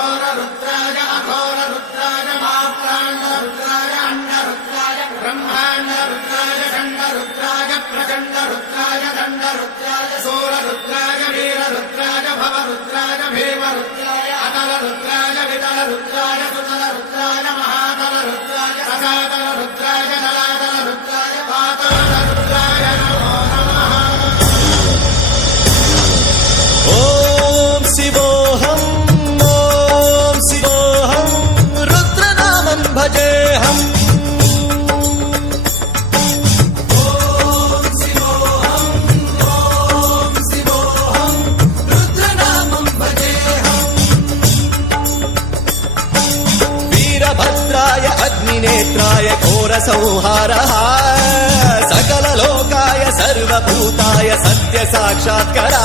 घोर रुद्राय अघोर रुद्राय माप्राण्ड रुद्राय अण्ड रुद्राय ब्रह्माण्ड रुद्राय चण्ड रुद्राय प्रचण्ड रुद्राय दण्ड रुद्राय सूर रुद्राय वीर रुद्राय भव रुद्राय भीम रुद्राय अतल रुद्राय वितल रुद्राय सुतल रुद्राय महातल रुद्राय रसातल रुद्राय जलातल रुद्राय पाताल रुद्राय नमो नमः। ओम शिवोऽहम् ओम शिवोऽहम् रुद्रनामं भजेऽहम्। वीरभद्राय अग्निनेत्राय घोरसंहारः सकललोकाय सर्वभूताय सत्यसाक्षात्करा।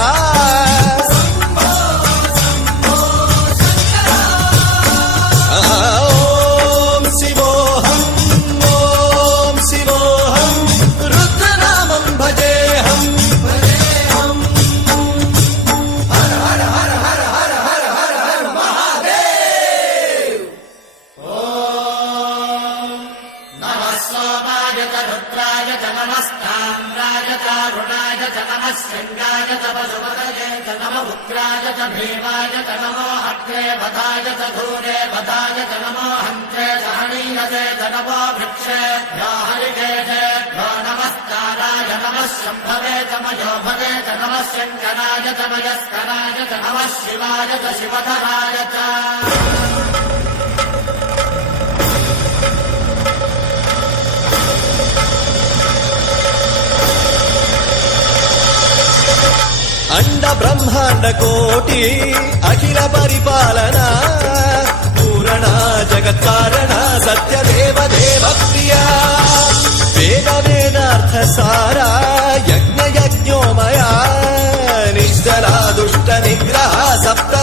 ओम शिवोऽहम् ओम शिवोऽहम् रुद्रनामं भजेऽहम्। हर हर हर हर हर हर हर हर महादेव। नमः सोमाय च रुद्राय च नमस्ताम्राय च अरुणाय च नमः शृङ्गाय च पशुपतये च नमः उग्राय च भीमाय च नमो अग्रे वधाय च धूरे वधाय च नमो हन्त्रे सहनीयसे च नमो वृक्षेभ्यो हरिकेशेभ्यो नमस्काराय नमः शम्भवे च मयोभवे च नमः शङ्कराय च मयस्कराय च नमः शिवाय च शिवधराय च। अंड ब्रह्मांड कोटि अखिल परिपालना पूरणा जगत्कारणा सत्यदेव देव प्रिया वेद वेदार्थ सारा यज्ञ यज्ञोमया निश्चला दुष्ट निग्रह सप्त